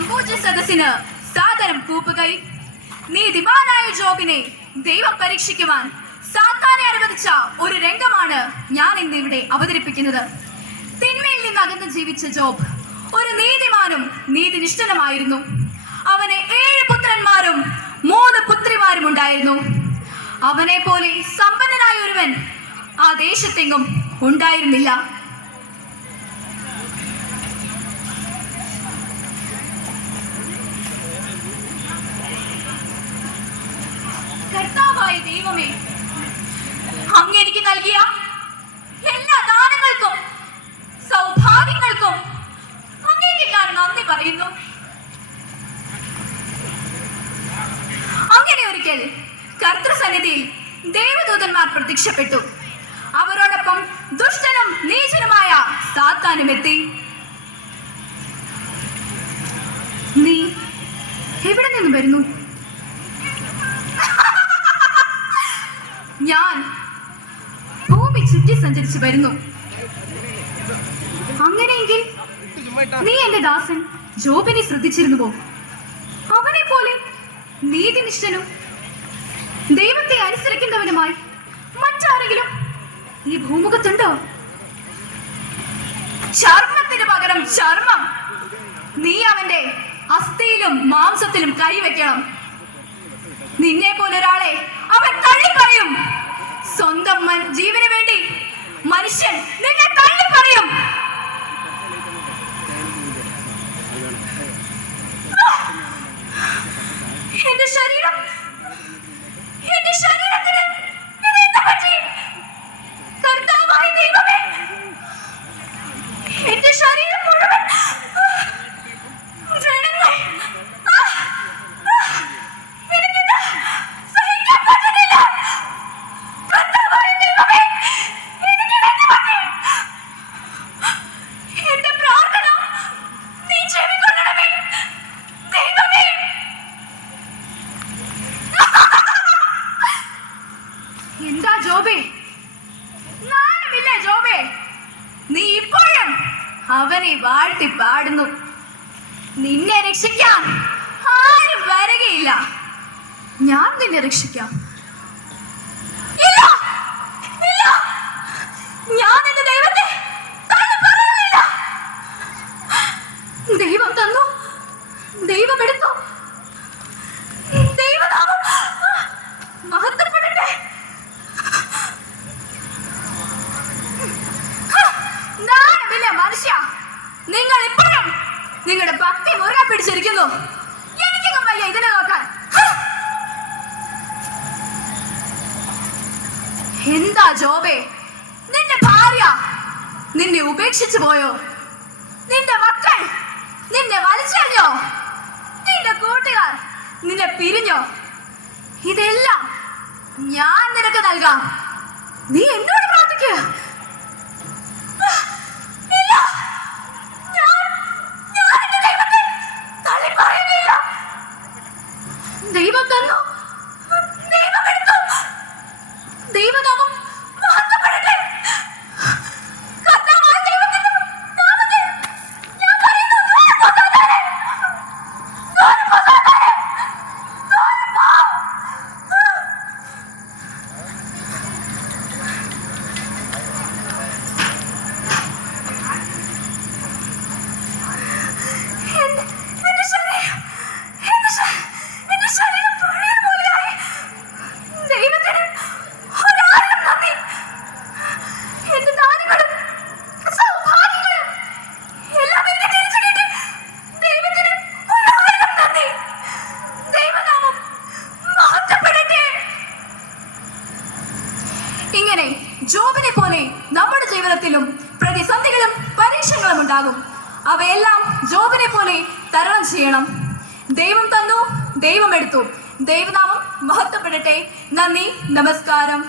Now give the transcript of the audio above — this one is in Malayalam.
സമ്പൂജ സദസ്സിന് സാദരം കൂപ്പുകൈ. നീതിമാനായ ജോബിനെ ദൈവം പരീക്ഷിക്കുവാൻ സാത്താനെ അനുവദിച്ച ഒരു രംഗമാണ് ഞാൻ ഇന്ന് ഇവിടെ അവതരിപ്പിക്കുന്നത്. തിന്മയിൽ നിന്ന് അകന്ന് ജീവിച്ച ജോബ് ഒരു നീതിമാനും നീതിനിഷ്ഠനുമായിരുന്നു. അവന് 7 പുത്രന്മാരും 3 പുത്രിമാരും ഉണ്ടായിരുന്നു. അവനെ പോലെ സമ്പന്നനായ ഒരുവൻ ആ ദേശത്തെങ്ങും ഉണ്ടായിരുന്നില്ല. കർത്താവായ ദൈവമേ, അങ്ങ് എനിക്ക് നൽകിയ എല്ലാ ദാനങ്ങൾക്കും സൗഭാഗ്യങ്ങൾക്കും അങ്ങേക്ക് ഞാൻ നന്ദി പറയുന്നു. അങ്ങനെ ഒരിക്കൽ കർത്തൃസന്നിധിയിൽ ദേവദൂതന്മാർ പ്രത്യക്ഷപ്പെട്ടു. അവരോടൊപ്പം ദുഷ്ടനും നീചനുമായ സാത്താനും എത്തി. നീ എവിടെ നിന്ന് വരുന്നു? ഞാൻ ഭൂമി ചുറ്റി സഞ്ചരിച്ചു വരുന്നു. അങ്ങനെയെങ്കിൽ നീ എന്റെ ദാസൻ ജോബിനെ ശ്രദ്ധിച്ചിരുന്നുവോ? അവനെ പോലെ നീതിനിഷ്ഠനും ദൈവത്തെ അനുസരിക്കുന്നവനുമായി മറ്റാരെങ്കിലും ഈ ഭൂമുഖത്തുണ്ടോ? ചർമ്മത്തിന് പകരം ചർമ്മം. നീ അവന്റെ അസ്ഥിയിലും മാംസത്തിലും കൈവയ്ക്കണം. നിന്നെ പോലൊരാളെ അവൻ തള്ളിപ്പറയും. സ്വന്തം ജീവന് വേണ്ടി മനുഷ്യൻ നിന്നെ തള്ളിപ്പറയും. എന്റെ ശരീരത്തിന് ഇതെന്ത് പറ്റി? കർത്താവായ ദൈവമേ, എന്റെ ശരീരം മുഴുവൻ എന്താ ജോബേ? നാണമില്ലേ ജോബേ? നീ ഇപ്പോഴും അവനെ വാഴ്ത്തി പാടുന്നു. നിന്നെ രക്ഷിക്കാൻ ആരും വരികയില്ല. ഞാൻ നിന്നെ രക്ഷിക്കാം. ഇല്ല, ഇല്ല, ഞാൻ എന്റെ ദൈവത്തെ തള്ളിപ്പറയുന്നില്ല. ദൈവം തന്നു, ദൈവം എടുത്തു. ദൈവനാമം മഹത്വപ്പെടട്ടെ. നാണമില്ല മനുഷ്യ, നിങ്ങൾ ഇപ്പോഴും നിങ്ങളുടെ ഭക്തി മുറുകെ പിടിച്ചിരിക്കുന്നു. എനിക്കൊന്നും വയ്യ ഇതിനെ നോക്കാൻ. എന്താ ജോബേ, നിന്റെ ഭാര്യ നിന്നെ ഉപേക്ഷിച്ചു പോയോ? നിന്റെ മക്കൾ നിന്നെ വലിച്ചെറിഞ്ഞോ? നിന്റെ കൂട്ടുകാർ നിന്നെ പിരിഞ്ഞോ? ഇതെല്ലാം ഞാൻ നിനക്ക് നൽകാം. നീ എന്നോട് പ്രാർത്ഥിക്കുക. ദൈവം തന്നു, ദൈവം എടുത്തു. ദൈവനാമം മഹത്വപ്പെടട്ടെ. കർത്താവായ ദൈവത്തിന്റെ നാമത്തിൽ ഞാൻ പറയുന്നു, ഇങ്ങനെ ജോബിനെ പോലെ നമ്മുടെ ജീവിതത്തിലും പ്രതിസന്ധികളും പരീക്ഷകളും ഉണ്ടാകും. അവയെല്ലാം ജോബിനെ പോലെ തരണം ചെയ്യണം. ദൈവം തന്നു, ദൈവം എടുത്തു. ദൈവനാമം മഹത്വപ്പെടട്ടെ. നന്ദി, നമസ്കാരം.